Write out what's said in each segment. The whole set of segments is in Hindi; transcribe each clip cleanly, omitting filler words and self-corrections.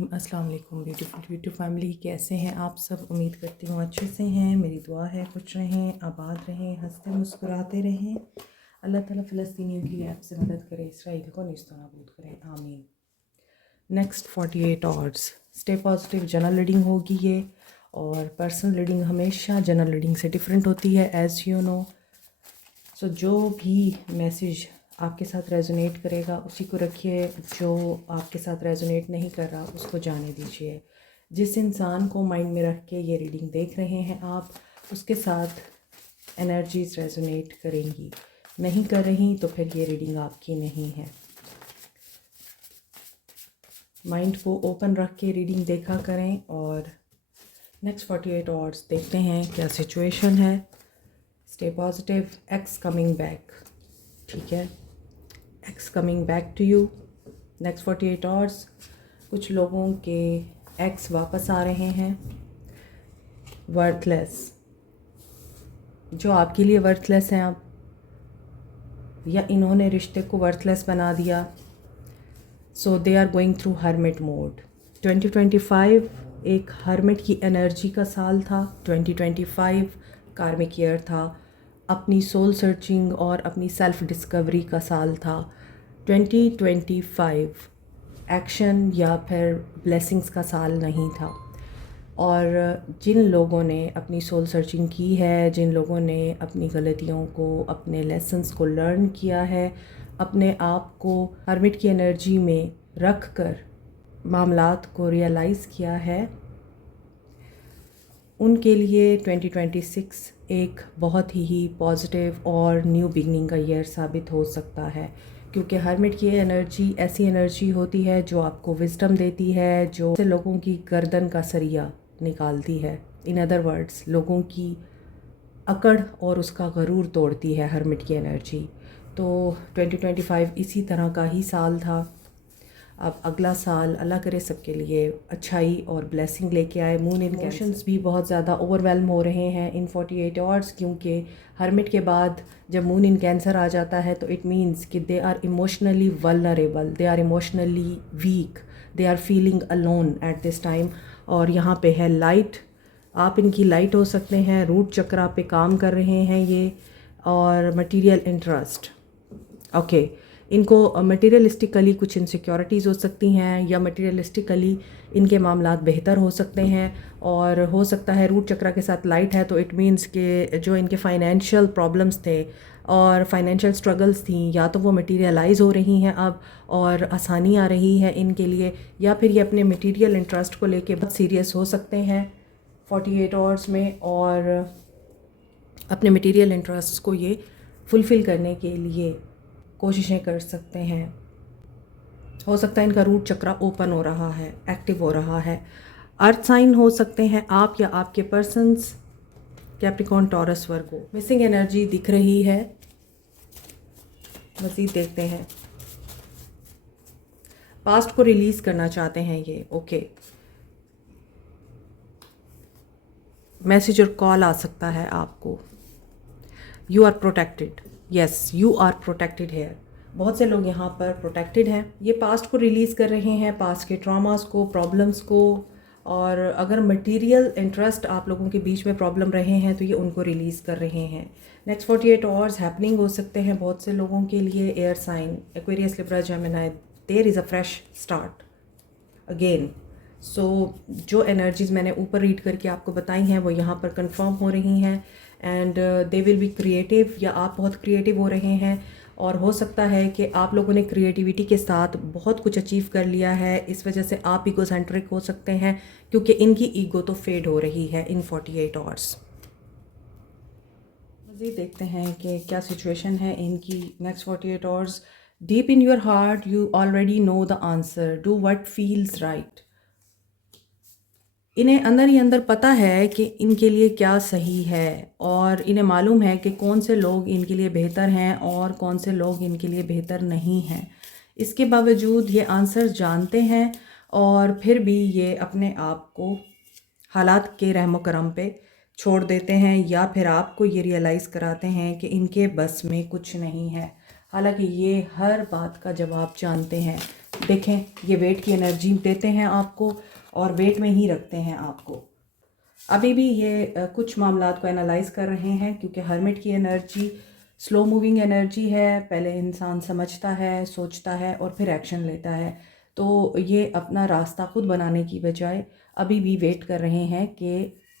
बिस्मिल्लाहिर्रहमानिर्रहीम। अस्सलाम वालेकुम ब्यूटीफुल यूट्यूब फैमिली, कैसे हैं आप सब? उम्मीद करती हूँ अच्छे से हैं। मेरी दुआ है खुश रहें, आबाद रहें, हंसते मुस्कुराते रहें। अल्लाह ताला फ़लस्तीनियों की ऐप से मदद करे, इसराइल को नेस्त नाबूद करें, आमीन। Next 48 hours stay positive general reading होगी ये, और पर्सनल रीडिंग हमेशा जनरल रीडिंग से डिफरेंट होती है, एज़ यू नो। सो जो भी मैसेज आपके साथ रेजोनेट करेगा उसी को रखिए, जो आपके साथ रेजोनेट नहीं कर रहा उसको जाने दीजिए। जिस इंसान को माइंड में रख के ये रीडिंग देख रहे हैं आप, उसके साथ एनर्जीज रेजोनेट करेंगी। नहीं कर रही तो फिर ये रीडिंग आपकी नहीं है। माइंड को ओपन रख के रीडिंग देखा करें। और नेक्स्ट 48 आवर्स देखते हैं क्या सिचुएशन है। Stay positive, ex coming back, ठीक है, ex coming back to you. Next 48 hours कुछ लोगों के एक्स वापस आ रहे हैं। वर्थलेस, जो आपके लिए वर्थलेस हैं आप, या इन्होंने रिश्ते को वर्थलेस बना दिया। So they are going through hermit mode. 2025 एक हर्मिट की एनर्जी का साल था। 2025 कार्मिक ईयर था, अपनी सोल सर्चिंग और अपनी सेल्फ डिस्कवरी का साल था। 2025 एक्शन या फिर ब्लेसिंग्स का साल नहीं था। और जिन लोगों ने अपनी सोल सर्चिंग की है, जिन लोगों ने अपनी गलतियों को, अपने लेसन्स को लर्न किया है, अपने आप को हर्मिट की एनर्जी में रख कर मामलात को रियलाइज़ किया है, उनके लिए 2026 एक बहुत ही पॉजिटिव और न्यू बिगनिंग का ईयर साबित हो सकता है। क्योंकि हर्मिट की एनर्जी ऐसी एनर्जी होती है जो आपको विजडम देती है, जो लोगों की गर्दन का सरिया निकालती है। इन अदर वर्ड्स, लोगों की अकड़ और उसका गरूर तोड़ती है हर्मिट की एनर्जी। तो 2025 इसी तरह का ही साल था। अब अगला साल अल्लाह करे सबके लिए अच्छाई और ब्लेसिंग लेके आए। मून इन इमोशंस भी बहुत ज़्यादा ओवरवेलम हो रहे हैं इन 48 आवर्स, क्योंकि हर्मिट के बाद जब मून इन कैंसर आ जाता है तो इट मीन्स कि they are emotionally vulnerable, they are emotionally weak, they are feeling alone at this time. और यहाँ पे है लाइट, आप इनकी लाइट हो सकते हैं। रूट चक्रा पे काम कर रहे हैं ये। और मटीरियल इंटरेस्ट, ओके, इनको मटीरियलिस्टिकली कुछ इनसिक्योरिटीज़ हो सकती हैं, या मटीरियलिस्टिकली इनके मामलात बेहतर हो सकते हैं। और हो सकता है रूट चक्रा के साथ लाइट है तो इट मीन्स कि जो इनके फाइनेंशियल प्रॉब्लम्स थे और फाइनेंशियल स्ट्रगल्स थी, या तो वो मटीरियलाइज़ हो रही हैं अब और आसानी आ रही है इनके लिए, या फिर ये अपने मटीरियल इंटरेस्ट को लेके बहुत सीरियस हो सकते हैं 48 आवर्स में, और अपने मटीरियल इंटरेस्ट को ये फुलफ़िल करने के लिए कोशिशें कर सकते हैं। हो सकता है इनका रूट चक्रा ओपन हो रहा है, एक्टिव हो रहा है। अर्थ साइन हो सकते हैं आप या आपके पर्सन्स, कैप्रिकॉर्न, टॉरस, वर्गो। मिसिंग एनर्जी दिख रही है, मज़ीद देखते हैं। पास्ट को रिलीज़ करना चाहते हैं ये, ओके। मैसेज और कॉल आ सकता है आपको। You are protected, yes you are protected here. बहुत से लोग यहाँ पर प्रोटेक्टेड हैं। ये पास्ट को रिलीज़ कर रहे हैं, पास्ट के ट्रॉमास को, प्रॉब्लम्स को। और अगर मटेरियल इंटरेस्ट आप लोगों के बीच में प्रॉब्लम रहे हैं तो ये उनको रिलीज़ कर रहे हैं। नेक्स्ट 48 आवर्स हैपनिंग हो सकते हैं बहुत से लोगों के लिए। Air sign Aquarius, Libra, Gemini, there is a fresh start again. So जो एनर्जीज़ मैंने ऊपर रीड करके आपको बताई हैं वो यहाँ पर कंफर्म हो रही हैं। And they will be creative, या आप बहुत क्रिएटिव हो रहे हैं। और हो सकता है कि आप लोगों ने क्रिएटिविटी के साथ बहुत कुछ अचीव कर लिया है, इस वजह से आप ईगोसेंट्रिक हो सकते हैं, क्योंकि इनकी ईगो तो फेड हो रही है इन 48 आवर्स। मज़ीद देखते हैं कि क्या सिचुएशन है इनकी next 48 hours. Deep in your heart you already know the answer, do what feels right. इन्हें अंदर ही अंदर पता है कि इनके लिए क्या सही है, और इन्हें मालूम है कि कौन से लोग इनके लिए बेहतर हैं और कौन से लोग इनके लिए बेहतर नहीं हैं। इसके बावजूद ये आंसर जानते हैं, और फिर भी ये अपने आप को हालात के रहमो करम पे छोड़ देते हैं, या फिर आपको ये रियलाइज़ कराते हैं कि इनके बस में कुछ नहीं है। हालांकि ये हर बात का जवाब जानते हैं। देखें, ये वेट की एनर्जी देते हैं आपको और वेट में ही रखते हैं आपको। अभी भी ये कुछ मामलात को एनालाइज कर रहे हैं, क्योंकि हर्मिट की एनर्जी स्लो मूविंग एनर्जी है। पहले इंसान समझता है, सोचता है और फिर एक्शन लेता है। तो ये अपना रास्ता खुद बनाने की बजाय अभी भी वेट कर रहे हैं कि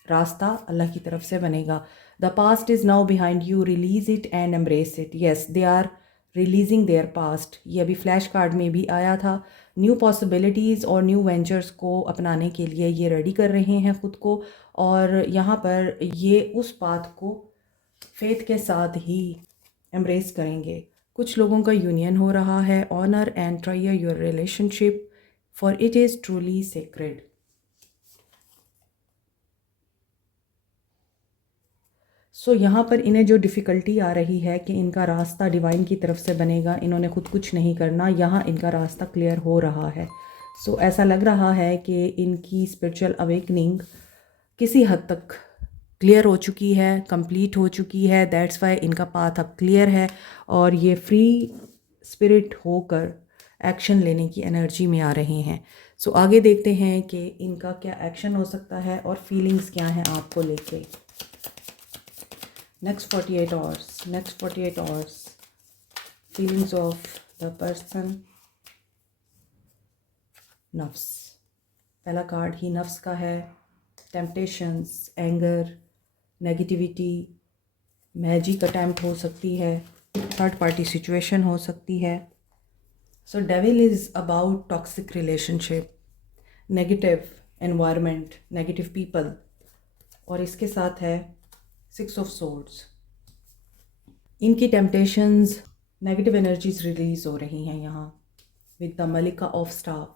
रास्ता अल्लाह की तरफ से बनेगा। The past is now behind you, release it and embrace it. Yes, they are releasing their past. ये अभी फ्लैश कार्ड में भी आया था। न्यू पॉसिबिलिटीज़ और न्यू वेंचर्स को अपनाने के लिए ये रेडी कर रहे हैं ख़ुद को, और यहाँ पर ये उस बात को फेथ के साथ ही एम्ब्रेस करेंगे। कुछ लोगों का यूनियन हो रहा है। Honour and try your relationship for it is truly sacred. So यहाँ पर इन्हें जो डिफ़िकल्टी आ रही है कि इनका रास्ता डिवाइन की तरफ से बनेगा, इन्होंने खुद कुछ नहीं करना, यहाँ इनका रास्ता क्लियर हो रहा है। सो ऐसा लग रहा है कि इनकी स्पिरिचुअल अवेकनिंग किसी हद तक क्लियर हो चुकी है, कंप्लीट हो चुकी है। दैट्स वाई इनका पाथ अब क्लियर है और ये फ्री स्पिरिट होकर एक्शन लेने की एनर्जी में आ रहे हैं। सो आगे देखते हैं कि इनका क्या एक्शन हो सकता है और फीलिंग्स क्या हैं आपको लेके। Next 48 hours, next 48 hours, feelings of the person, नफ्स। पहला कार्ड ही नफ्स का है। Temptations, anger, negativity, magic attempt हो सकती है, थर्ड पार्टी सिचुएशन हो सकती है। So devil is about toxic relationship, negative environment, negative people, और इसके साथ है 6 ऑफ सोर्ड्स। इनकी टेम्पटेशंस, नेगेटिव एनर्जीज रिलीज़ हो रही हैं यहाँ विद द मलिका ऑफ स्टाफ।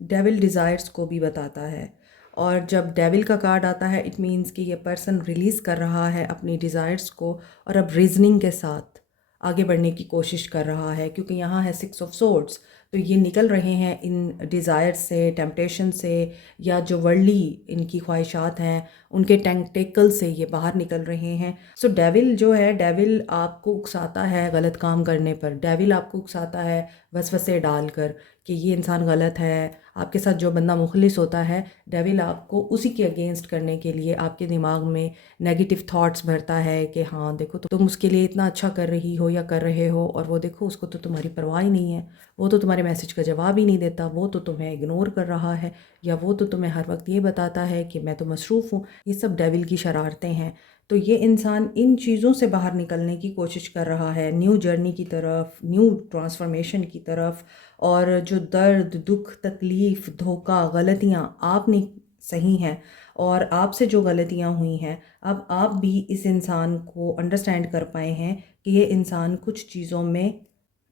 डेविल डिज़ायर्स को भी बताता है, और जब डेविल का कार्ड आता है इट मीन्स कि ये पर्सन रिलीज़ कर रहा है अपनी डिज़ायर्स को और अब रीजनिंग के साथ आगे बढ़ने की कोशिश कर रहा है, क्योंकि यहाँ है 6 ऑफ सोर्ड्स। तो ये निकल रहे हैं इन डिज़ायर से, टेम्पटेशन से, या जो वर्ल्डली इनकी ख्वाहिशात हैं उनके टेंटेकल से ये बाहर निकल रहे हैं। सो डेविल जो है, डेविल आपको उकसाता है गलत काम करने पर। डेविल आपको उकसाता है वसवसे डालकर कि ये इंसान गलत है। आपके साथ जो बंदा मुखलिस होता है, डेविल आपको उसी के अगेंस्ट करने के लिए आपके दिमाग में नेगेटिव थॉट्स भरता है कि हाँ देखो तुम उसके लिए इतना अच्छा कर रही हो या कर रहे हो, और वो देखो उसको तो तुम्हारी परवाह ही नहीं है, वो तो तुम्हारे मैसेज का जवाब ही नहीं देता, वो तो तुम्हें इग्नोर कर रहा है, या वो तो तुम्हें हर वक्त ये बताता है कि मैं तो मसरूफ़ हूँ। ये सब डेविल की शरारतें हैं। तो ये इंसान इन चीज़ों से बाहर निकलने की कोशिश कर रहा है, न्यू जर्नी की तरफ, न्यू ट्रांसफॉर्मेशन की तरफ। और जो दर्द, दुख, तकलीफ़, धोखा, गलतियाँ आपने सही हैं और आपसे जो गलतियाँ हुई हैं, अब आप भी इस इंसान को अंडरस्टैंड कर पाए हैं कि ये इंसान कुछ चीज़ों में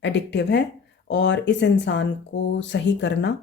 एडिक्टिव है, और इस इंसान को सही करना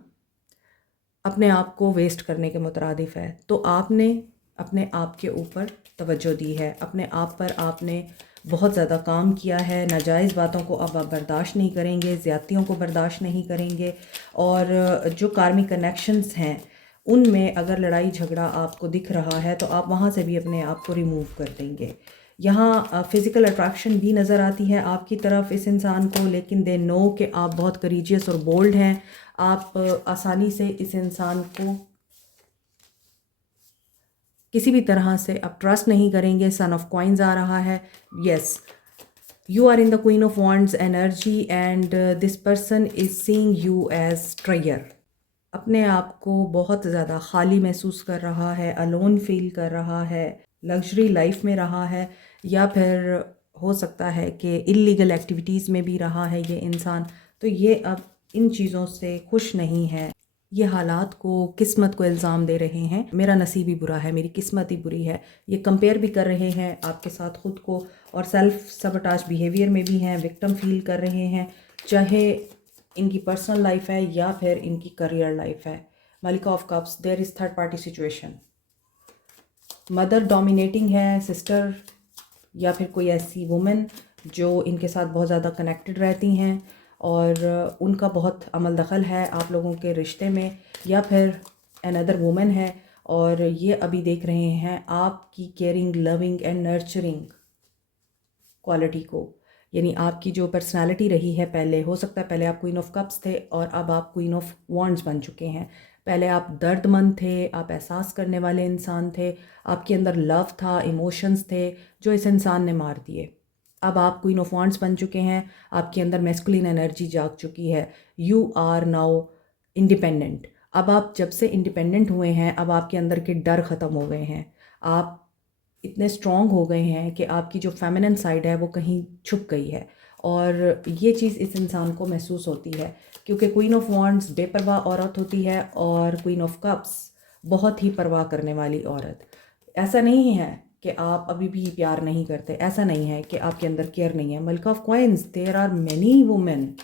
अपने आप को वेस्ट करने के मुतरादिफ है। तो आपने अपने आप के ऊपर तवज्जो दी है, अपने आप पर आपने बहुत ज़्यादा काम किया है। नाजायज़ बातों को अब आप बर्दाश्त नहीं करेंगे, ज़्यादतियों को बर्दाश्त नहीं करेंगे, और जो कार्मिक कनेक्शंस हैं उनमें अगर लड़ाई झगड़ा आपको दिख रहा है तो आप वहाँ से भी अपने आप को रिमूव कर देंगे। यहाँ फ़िज़िकल अट्रैक्शन भी नज़र आती है आपकी तरफ इस इंसान को, लेकिन दे नो कि आप बहुत करेजियस और बोल्ड हैं। आप आसानी से इस इंसान को किसी भी तरह से अब ट्रस्ट नहीं करेंगे। सन ऑफ कॉइन्स आ रहा है। Yes, you are in the queen of wands energy and this person is seeing you as trier. अपने आप को बहुत ज़्यादा खाली महसूस कर रहा है, अलोन फील कर रहा है, लग्जरी लाइफ में रहा है, या फिर हो सकता है कि इल्लीगल एक्टिविटीज़ में भी रहा है ये इंसान। तो ये अब इन चीज़ों से खुश नहीं है। ये हालात को, किस्मत को इल्ज़ाम दे रहे हैं, मेरा नसीब ही बुरा है, मेरी किस्मत ही बुरी है। ये कंपेयर भी कर रहे हैं आपके साथ ख़ुद को, और सेल्फ सबटाज बिहेवियर में भी हैं, विक्टिम फील कर रहे हैं, चाहे इनकी पर्सनल लाइफ है या फिर इनकी करियर लाइफ है। मलिका of cups, there is third party situation. Mother dominating है, सिस्टर या फिर कोई ऐसी वुमेन जो इनके साथ बहुत ज़्यादा कनेक्टेड रहती हैं और उनका बहुत अमल दखल है आप लोगों के रिश्ते में, या फिर अनदर वुमेन है और ये अभी देख रहे हैं आपकी caring, loving and nurturing quality को। यानी आपकी जो पर्सनालिटी रही है पहले, हो सकता है पहले आप क्वीन ऑफ कप्स थे और अब आप क्वीन ऑफ वॉन्ड्स बन चुके हैं। पहले आप दर्दमंद थे, आप एहसास करने वाले इंसान थे, आपके अंदर लव था, इमोशंस थे जो इस इंसान ने मार दिए। अब आप क्वीन ऑफ वॉन्ड्स बन चुके हैं, आपके अंदर मैस्कुलिन एनर्जी जाग चुकी है। You are now independent. अब आप जब से इंडिपेंडेंट हुए हैं, अब आपके अंदर के डर ख़त्म हो गए हैं। आप इतने स्ट्रॉन्ग हो गए हैं कि आपकी जो फेमिनिन साइड है वो कहीं छुप गई है, और ये चीज़ इस इंसान को महसूस होती है क्योंकि क्वीन ऑफ वॉन्ड्स बेपरवाह औरत होती है और क्वीन ऑफ कप्स बहुत ही परवाह करने वाली औरत। ऐसा नहीं है कि आप अभी भी प्यार नहीं करते, ऐसा नहीं है कि आपके अंदर केयर नहीं है। मल्का of coins, there are many women.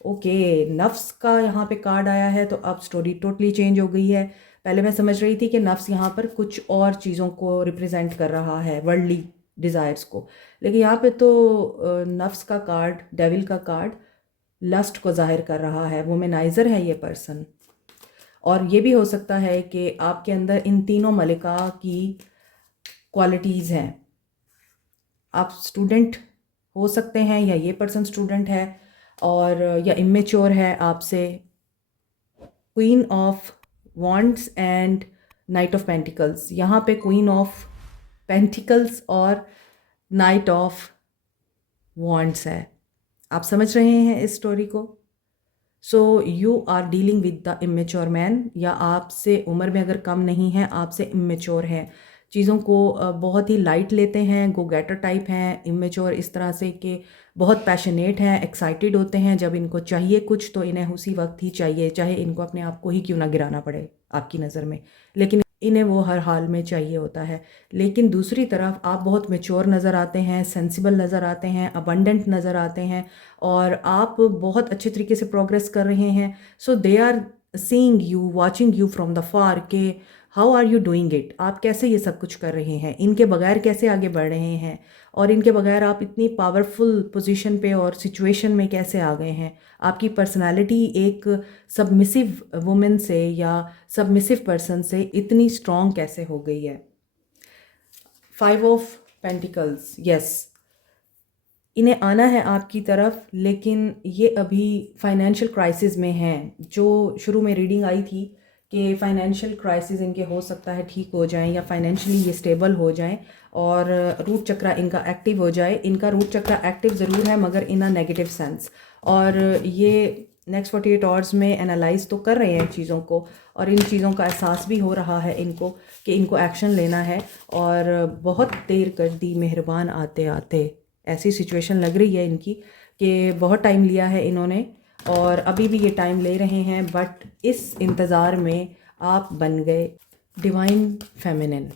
Okay, नफ्स का यहाँ पे कार्ड आया है तो अब स्टोरी टोटली चेंज हो गई है। पहले मैं समझ रही थी कि नफ्स यहाँ पर कुछ और चीज़ों को रिप्रेजेंट कर रहा है, वर्ल्डली डिज़ायर्स को, लेकिन यहाँ पे तो नफ्स का कार्ड, डेविल का कार्ड लस्ट को जाहिर कर रहा है। वुमेनाइज़र है ये पर्सन। और ये भी हो सकता है कि आपके अंदर इन तीनों मलिका की क्वालिटीज़ हैं। आप स्टूडेंट हो सकते हैं या ये पर्सन स्टूडेंट है और या इमेच्योर है आपसे। Queen of wands and knight of pentacles, यहाँ पे क्वीन ऑफ पेंटिकल्स और नाइट ऑफ वॉन्ड्स है। आप समझ रहे हैं इस स्टोरी को? So you are dealing with the immature man, या आपसे उम्र में अगर कम नहीं है, आपसे इमेच्योर है, चीज़ों को बहुत ही लाइट लेते हैं, गो गेटर टाइप हैं। इमेच्योर इस तरह से कि बहुत पैशनेट हैं, एक्साइटेड होते हैं, जब इनको चाहिए कुछ तो इन्हें उसी वक्त ही चाहिए, चाहे इनको अपने आप को ही क्यों ना गिराना पड़े आपकी नज़र में, लेकिन इन्हें वो हर हाल में चाहिए होता है। लेकिन दूसरी तरफ आप बहुत मैच्योर नज़र आते हैं, सेंसिबल नज़र आते हैं, अबंडेंट नज़र आते हैं, और आप बहुत अच्छे तरीके से प्रोग्रेस कर रहे हैं। So they are seeing you, watching you from the far के how are you doing it, आप कैसे ये सब कुछ कर रहे हैं, इनके बगैर कैसे आगे बढ़ रहे हैं, और इनके बगैर आप इतनी पावरफुल पोजीशन पे और सिचुएशन में कैसे आ गए हैं। आपकी पर्सनालिटी एक सबमिसिव वुमेन से या सबमिसिव पर्सन से इतनी स्ट्रॉन्ग कैसे हो गई है। 5 ऑफ पेंटिकल्स, यस, इन्हें आना है आपकी तरफ, लेकिन ये अभी फाइनेंशियल क्राइसिस में हैं। जो शुरू में रीडिंग आई थी कि फाइनेंशियल क्राइसिस इनके हो सकता है ठीक हो जाएं, या फाइनेंशियली ये स्टेबल हो जाएं और रूट चक्रा इनका एक्टिव हो जाए। इनका रूट चक्रा एक्टिव ज़रूर है मगर इन अ नेगेटिव सेंस, और ये नेक्स्ट 48 आवर्स में एनालाइज तो कर रहे हैं चीज़ों को, और इन चीज़ों का एहसास भी हो रहा है इनको कि इनको एक्शन लेना है। और बहुत देर कर दी मेहरबान आते आते, ऐसी सिचुएशन लग रही है इनकी कि बहुत टाइम लिया है इन्होंने और अभी भी ये टाइम ले रहे हैं, बट इस इंतज़ार में आप बन गए डिवाइन फेमिनिन।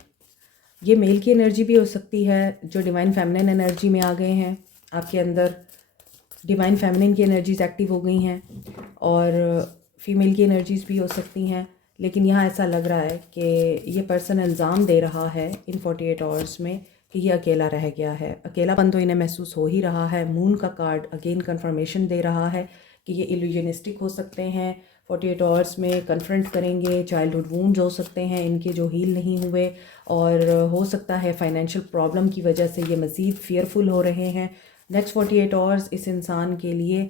ये मेल की एनर्जी भी हो सकती है जो डिवाइन फेमिनिन एनर्जी में आ गए हैं, आपके अंदर डिवाइन फेमिनिन की एनर्जीज एक्टिव हो गई हैं, और फीमेल की एनर्जीज भी हो सकती हैं। लेकिन यहाँ ऐसा लग रहा है कि ये पर्सन इल्ज़ाम दे रहा है इन 48 आवर्स में कि ये अकेला रह गया है। अकेलापन तो इन्हें महसूस हो ही रहा है। मून का कार्ड अगेन कंफर्मेशन दे रहा है कि ये इल्यूजनिस्टिक हो सकते हैं, 48 आवर्स में कन्फ्रंट करेंगे। चाइल्डहुड वूंड्स हो सकते हैं इनके जो हील नहीं हुए, और हो सकता है फाइनेंशियल प्रॉब्लम की वजह से ये मज़ीद फियरफुल हो रहे हैं। नेक्स्ट 48 आवर्स इस इंसान के लिए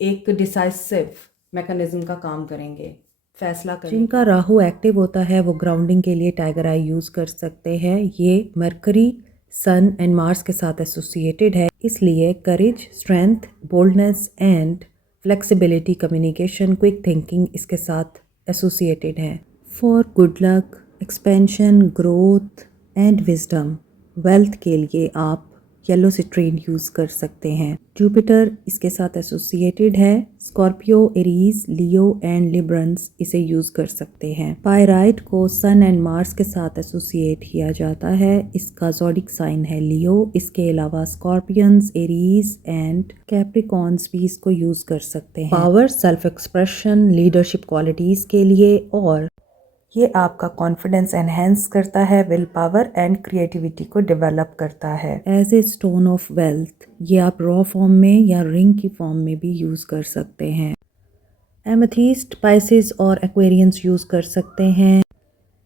एक डिसाइसिव मैकेनिज़्म का काम करेंगे, फैसला करेंगे। जिनका राहु एक्टिव होता है वो ग्राउंडिंग के लिए टाइगर आई यूज़ कर सकते हैं। ये मरकरी, सन एंड मार्स के साथ एसोसिएटेड है, इसलिए courage, strength, boldness and flexibility, communication, quick thinking इसके साथ एसोसिएटेड है। For good luck, expansion, growth and wisdom, wealth के लिए आप येलो सिट्रीन यूज़ कर सकते हैं। जुपिटर इसके साथ एसोसिएटेड है। Scorpio, Aries, Leo and Librans इसे यूज़ कर सकते हैं। पायराइट को सन एंड मार्स के साथ एसोसिएट किया जाता है, इसका ज़ोडिक साइन है लियो। इसके अलावा स्कॉर्पियंस, एरीज एंड कैप्रिकॉर्न्स भी इसको यूज़ कर सकते हैं। Power, self expression, leadership qualities के लिए, और ये आपका कॉन्फिडेंस एनहेंस करता है, विल पावर एंड क्रिएटिविटी को डेवलप करता है। As a stone of wealth, ये आप रॉ फॉर्म में या रिंग की फॉर्म में भी यूज़ कर सकते हैं। एमेथिस्ट, पाइसेस और एक्वेरियंस यूज़ कर सकते हैं।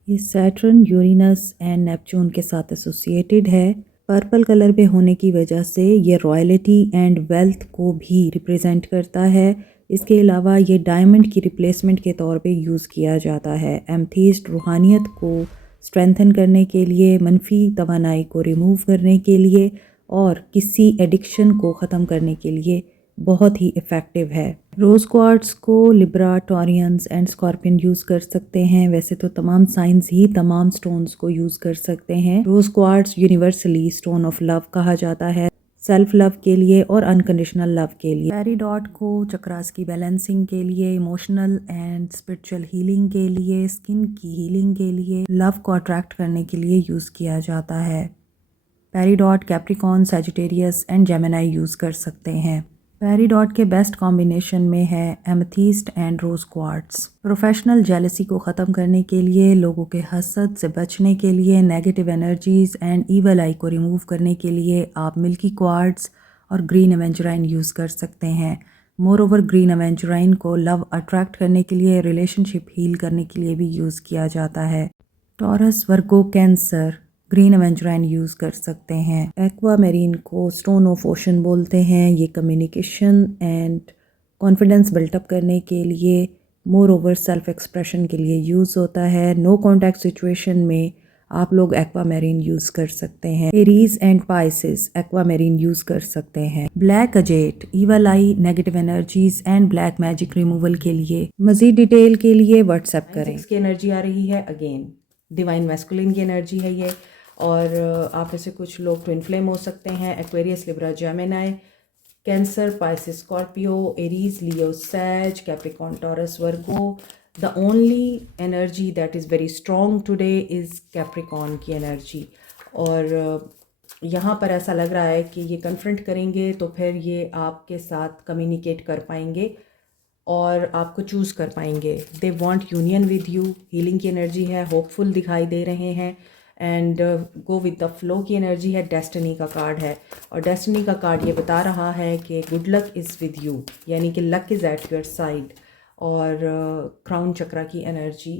ये सैटर्न, यूरेनस एंड नेपच्यून के साथ एसोसिएटेड है। पर्पल कलर पे होने की वजह से ये रॉयल्टी एंड वेल्थ को भी रिप्रेजेंट करता है। इसके अलावा ये डायमंड की रिप्लेसमेंट के तौर पे यूज़ किया जाता है। एमथीस्ट रूहानियत को स्ट्रेंथन करने के लिए, मनफी तवानाई को रिमूव करने के लिए और किसी एडिक्शन को ख़त्म करने के लिए बहुत ही इफ़ेक्टिव है। रोज़ क्वार्ट्स को Libra, Taureans and scorpion use कर सकते हैं। वैसे तो तमाम साइंस ही तमाम स्टोन्स को यूज़ कर सकते हैं। Rose quartz universally stone of love कहा जाता है, सेल्फ लव के लिए और अनकंडीशनल लव के लिए। पेरिडॉट को चक्रास की बैलेंसिंग के लिए, इमोशनल एंड स्पिरिचुअल हीलिंग के लिए, स्किन की हीलिंग के लिए, लव को अट्रैक्ट करने के लिए यूज़ किया जाता है। Peridot Capricorn, Sagittarius and Gemini use कर सकते हैं। पेरिडॉट के बेस्ट कॉम्बिनेशन में है amethyst and rose quartz. Professional jealousy को ख़त्म करने के लिए, लोगों के हसद से बचने के लिए, नेगेटिव एनर्जीज़ एंड ईवल आई को रिमूव करने के लिए आप मिल्की क्वार्ट्स और ग्रीन एवेंजराइन यूज़ कर सकते हैं। मोर ओवर ग्रीन एवेंजराइन को लव अट्रैक्ट करने के लिए, रिलेशनशिप हील करने के लिए भी यूज़ किया जाता है। टॉरस, वर्गो, कैंसर ग्रीन एवेंजराइन यूज़ कर सकते हैं। एक्वामेरीन को स्टोन ऑफ ओशन बोलते हैं। ये कम्युनिकेशन एंड कॉन्फिडेंस बिल्टअप करने के लिए, मोर ओवर सेल्फ एक्सप्रेशन के लिए यूज़ होता है। नो कॉन्टैक्ट सिचुएशन में आप लोग एक्वामेरीन यूज़ कर सकते हैं। एरीज एंड पाइसेस एक्वामेरीन यूज़ कर सकते हैं। Black अजेट evil I, negative energies and black magic removal के लिए। मज़ीद डिटेल के लिए व्हाट्सएप करें। इसकी एनर्जी आ रही है, अगेन डिवाइन मैस्कुलिन की एनर्जी है ये। और आप में से कुछ लोग ट्विन फ्लेम हो सकते हैं। Aquarius, Libra, Gemini, Cancer, Pisces, Scorpio, Aries, Leo, सैज, Capricorn, Taurus, Virgo. The only energy that is very strong today is Capricorn की एनर्जी। और यहाँ पर ऐसा लग रहा है कि ये कन्फ्रंट करेंगे तो फिर ये आपके साथ कम्युनिकेट कर पाएंगे और आपको चूज़ कर पाएंगे। They want union with you. Healing की एनर्जी है, होपफुल दिखाई दे रहे हैं and go with the flow की एनर्जी है। डेस्टिनी का कार्ड है और डेस्टिनी का कार्ड ये बता रहा है कि good luck is with you, यानी कि luck is at your side. और क्राउन चक्रा की एनर्जी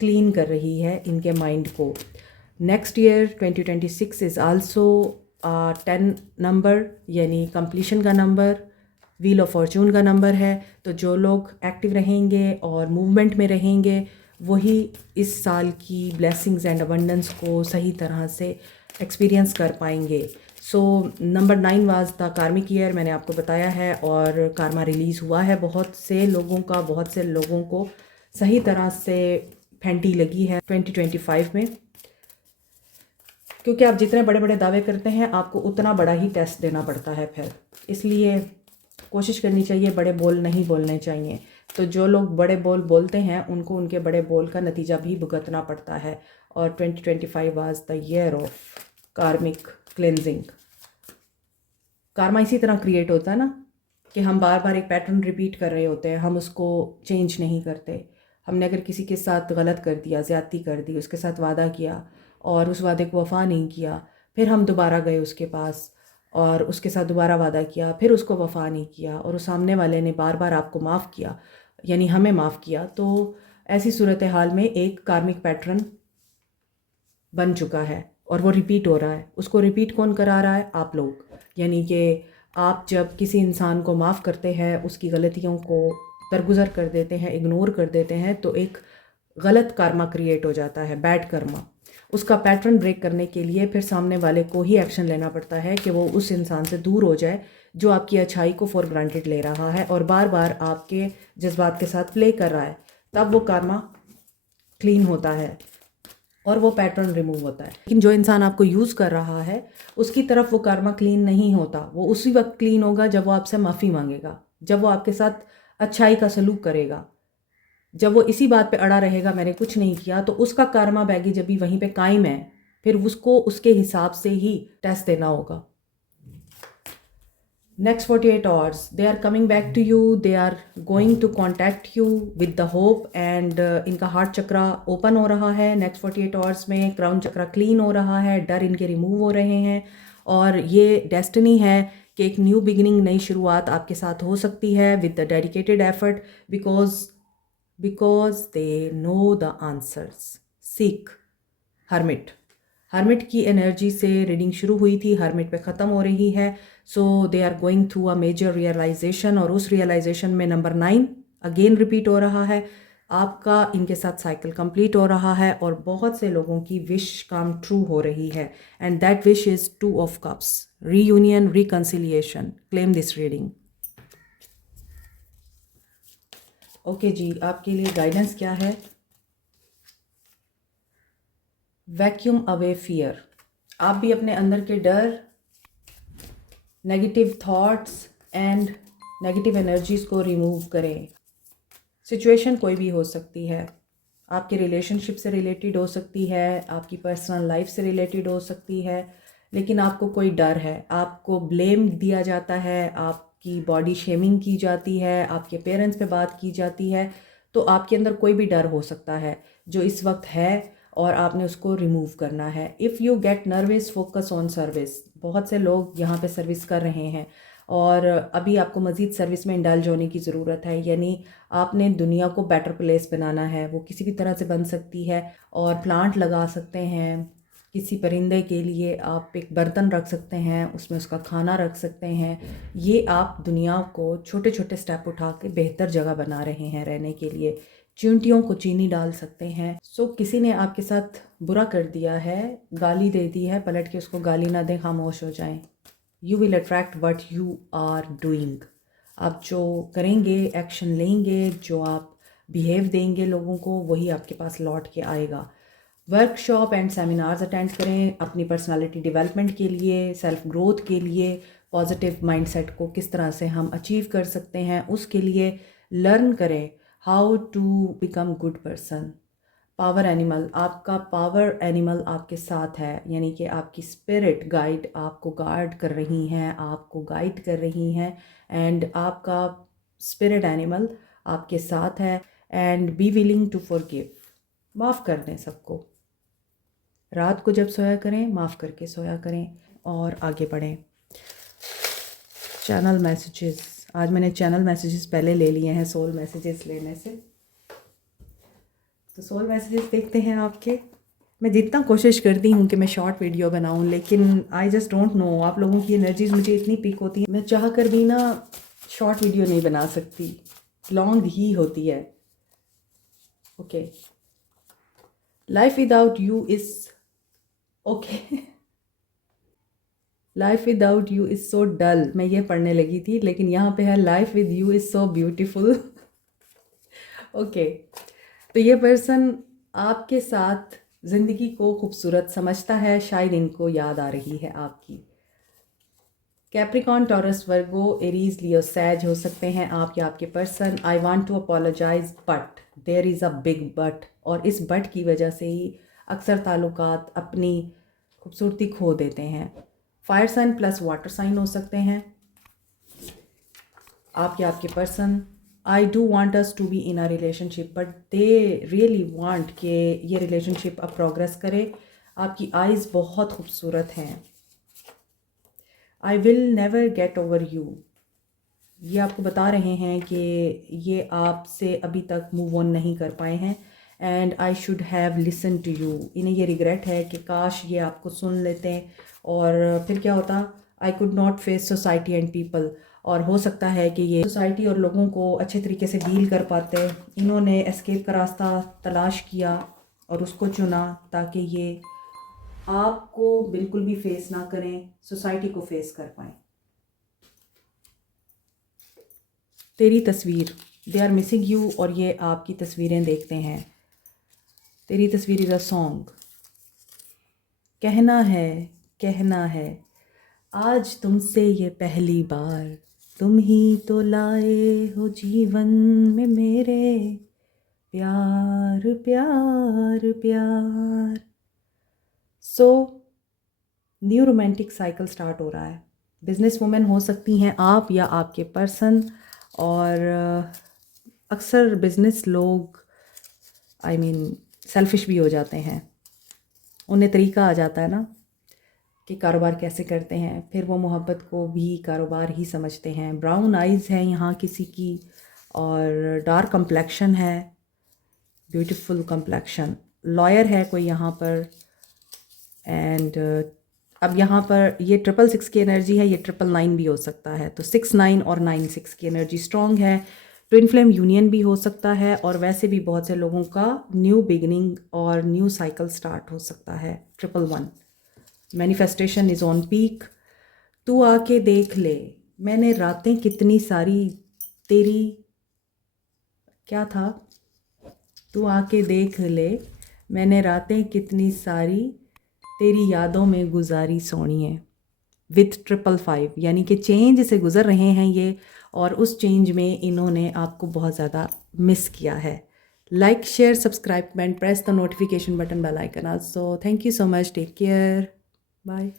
क्लीन कर रही है इनके माइंड को। Next year 2026 is also 10 number, यानी कंप्लीशन का नंबर, व्हील ऑफ फॉर्चून का नंबर है। तो जो लोग एक्टिव रहेंगे और मूवमेंट में रहेंगे वही इस साल की ब्लेसिंग्स एंड अबंडेंस को सही तरह से एक्सपीरियंस कर पाएंगे। सो नंबर 9 वाज द कार्मिक ईयर, मैंने आपको बताया है। और कारमा रिलीज़ हुआ है बहुत से लोगों को सही तरह से फेंटी लगी है 2025 में। क्योंकि आप जितने बड़े बड़े दावे करते हैं आपको उतना बड़ा ही टेस्ट देना पड़ता है फिर, इसलिए कोशिश करनी चाहिए बड़े बोल नहीं बोलने चाहिए। तो जो लोग बड़े बोल बोलते हैं उनको उनके बड़े बोल का नतीजा भी भुगतना पड़ता है। और 2025 वाज द ईयर ऑफ कार्मिक क्लेंजिंग। कार्मा इसी तरह क्रिएट होता है ना कि हम बार बार एक पैटर्न रिपीट कर रहे होते हैं, हम उसको चेंज नहीं करते। हमने अगर किसी के साथ गलत कर दिया, ज़्यादती कर दी, उसके साथ वादा किया और उस वादे को वफ़ा नहीं किया, फिर हम दोबारा गए उसके पास और उसके साथ दोबारा वादा किया, फिर उसको वफ़ा नहीं किया और उस सामने वाले ने बार बार आपको माफ़ किया, यानी हमें माफ़ किया, तो ऐसी सूरत हाल में एक कार्मिक पैटर्न बन चुका है और वो रिपीट हो रहा है। उसको रिपीट कौन करा रहा है? आप लोग। यानी कि आप जब किसी इंसान को माफ़ करते हैं, उसकी गलतियों को दरगुजर कर देते हैं, इग्नोर कर देते हैं, तो एक गलत कर्मा क्रिएट हो जाता है, बैड कर्मा। उसका पैटर्न ब्रेक करने के लिए फिर सामने वाले को ही एक्शन लेना पड़ता है कि वो उस इंसान से दूर हो जाए जो आपकी अच्छाई को फॉर ग्रांटेड ले रहा है और बार बार आपके जज्बात के साथ प्ले कर रहा है। तब वो कर्मा क्लीन होता है और वो पैटर्न रिमूव होता है। लेकिन जो इंसान आपको यूज़ कर रहा है उसकी तरफ वो कर्मा क्लीन नहीं होता। वो उसी वक्त क्लीन होगा जब वो आपसे माफ़ी मांगेगा, जब वो आपके साथ अच्छाई का सलूक करेगा। जब वो इसी बात पे अड़ा रहेगा मैंने कुछ नहीं किया, तो उसका कर्मा बैगी जब भी वहीं पे कायम है, फिर उसको उसके हिसाब से ही टेस्ट देना होगा। Next 48 hours they are coming back to you, they are going to contact you with the hope and इनका हार्ट चक्रा ओपन हो रहा है नेक्स्ट 48 hours में। क्राउन चक्रा क्लीन हो रहा है, डर इनके रिमूव हो रहे हैं और ये डेस्टिनी है कि एक न्यू बिगिनिंग, नई शुरुआत आपके साथ हो सकती है with the dedicated effort, because they know the answers. Seek hermit hermit की एनर्जी से रीडिंग शुरू हुई थी, हर्मिट पे ख़त्म हो रही है। So they are going through a major realization, और उस रियलाइजेशन में नंबर 9 अगेन रिपीट हो रहा है। आपका इनके साथ साइकिल कंप्लीट हो रहा है और बहुत से लोगों की विश कम ट्रू हो रही है। And that wish is 2 of cups, reunion, reconciliation. Claim this reading. Okay जी, आपके लिए गाइडेंस क्या है? Vacuum away fear. आप भी अपने अंदर के डर, negative thoughts and negative energies को रिमूव करें। सिचुएशन कोई भी हो सकती है, आपके रिलेशनशिप से रिलेटेड हो सकती है, आपकी पर्सनल लाइफ से रिलेटेड हो सकती है, लेकिन आपको कोई डर है, आपको ब्लेम दिया जाता है, आपकी बॉडी शेमिंग की जाती है, आपके पेरेंट्स पे बात की जाती है, तो आपके अंदर कोई भी डर हो सकता है जो इस वक्त है और आपने उसको रिमूव करना है। If you get nervous, focus on service. बहुत से लोग यहाँ पे सर्विस कर रहे हैं और अभी आपको मज़ीद सर्विस में इंडल्ज होने की ज़रूरत है, यानी आपने दुनिया को बेटर प्लेस बनाना है। वो किसी भी तरह से बन सकती है, और प्लांट लगा सकते हैं, किसी परिंदे के लिए आप एक बर्तन रख सकते हैं, उसमें उसका खाना रख सकते हैं। ये आप दुनिया को छोटे छोटे स्टेप उठा के बेहतर जगह बना रहे हैं रहने के लिए। चींटियों को चीनी डाल सकते हैं। सो किसी ने आपके साथ बुरा कर दिया है, गाली दे दी है, पलट के उसको गाली ना दें, खामोश हो जाएं। You will attract what you are doing. आप जो करेंगे, एक्शन लेंगे, जो आप बिहेव देंगे लोगों को, वही आपके पास लौट के आएगा। वर्कशॉप एंड सेमिनार्स अटेंड करें अपनी पर्सनालिटी डेवलपमेंट के लिए, सेल्फ ग्रोथ के लिए, पॉजिटिव माइंडसेट को किस तरह से हम अचीव कर सकते हैं उसके लिए लर्न करें। How to become good person. Power animal, आपका पावर एनिमल आपके साथ है, यानी कि आपकी स्पिरिट गाइड आपको गार्ड कर रही हैं, आपको गाइड कर रही हैं, एंड आपका स्पिरिट एनिमल आपके साथ है। And be willing to forgive, माफ़ कर दें सबको। रात को जब सोया करें, माफ़ करके सोया करें और आगे बढ़ें। चैनल मैसेजेस, आज मैंने चैनल मैसेजेस पहले ले लिए हैं सोल मैसेजेस लेने से। तो सोल मैसेजेस देखते हैं आपके। मैं जितना कोशिश करती हूँ कि मैं शॉर्ट वीडियो बनाऊँ, लेकिन आई जस्ट डोंट नो, आप लोगों की एनर्जीज मुझे इतनी पिक होती हैं, मैं चाह कर भी ना शॉर्ट वीडियो नहीं बना सकती, लॉन्ग ही होती है। Okay, life without you is okay, life without you is so dull. मैं ये पढ़ने लगी थी, लेकिन यहाँ पे है life with you is so beautiful. Okay, तो ये पर्सन आपके साथ ज़िंदगी को खूबसूरत समझता है, शायद इनको याद आ रही है आपकी। Capricorn, Taurus, Virgo, Aries, Leo, Sag हो सकते हैं आप या आपके person. I want to apologise but there is a big but, और इस बट की वजह से ही अक्सर ताल्लुकात अपनी खूबसूरती खो देते हैं। Fire sign plus water sign हो सकते हैं आप या आपके person. I do want us to be in a relationship, but they really want कि ये रिलेशनशिप अब प्रोग्रेस करे। आपकी आइज़ बहुत खूबसूरत हैं। I will never get over you, ये आपको बता रहे हैं कि ये आपसे अभी तक मूव ऑन नहीं कर पाए हैं। And I should have listen to you, इन्हें ये रिग्रेट है कि काश ये आपको सुन लेते हैं, और फिर क्या होता। I could not face society and people, और हो सकता है कि ये सोसाइटी और लोगों को अच्छे तरीके से डील कर पाते। इन्होंने एस्केप का रास्ता तलाश किया और उसको चुना ताकि ये आपको बिल्कुल भी फेस ना करें, सोसाइटी को फेस कर पाएँ। तेरी तस्वीर, दे आर मिसिंग यू, और ये आपकी तस्वीरें देखते हैं। तेरी तस्वीर इज़ अ सॉन्ग। कहना है आज तुमसे ये पहली बार, तुम ही तो लाए हो जीवन में मेरे प्यार प्यार प्यार। So new romantic cycle start हो रहा है। बिजनेस वुमेन हो सकती हैं आप या आपके पर्सन, और अक्सर बिजनेस लोग सेल्फिश भी हो जाते हैं। उन्हें तरीका आ जाता है ना कि कारोबार कैसे करते हैं, फिर वो मोहब्बत को भी कारोबार ही समझते हैं। ब्राउन आइज़ हैं यहाँ किसी की, और डार्क कम्प्लेक्शन है, ब्यूटीफुल कम्प्लेक्शन। लॉयर है कोई यहाँ पर, एंड अब यहाँ पर ये 666 की एनर्जी है, ये 999 भी हो सकता है, तो 69 और 96 की एनर्जी स्ट्रॉन्ग है। ट्विन फ्लेम यूनियन भी हो सकता है, और वैसे भी बहुत से लोगों का न्यू बिगनिंग और न्यू साइकिल स्टार्ट हो सकता है। 111 मैनिफेस्टेशन इज़ ऑन पीक। तू आके देख ले, मैंने रातें कितनी सारी तेरी, क्या था, तू आके देख ले, मैंने रातें कितनी सारी तेरी यादों में गुजारी सोनिए, विथ 555, यानी कि चेंज से गुज़र रहे हैं ये, और उस चेंज में इन्होंने आपको बहुत ज़्यादा मिस किया है। Like, share, subscribe and press the notification button, bell icon also. Thank you so much, take care, bye.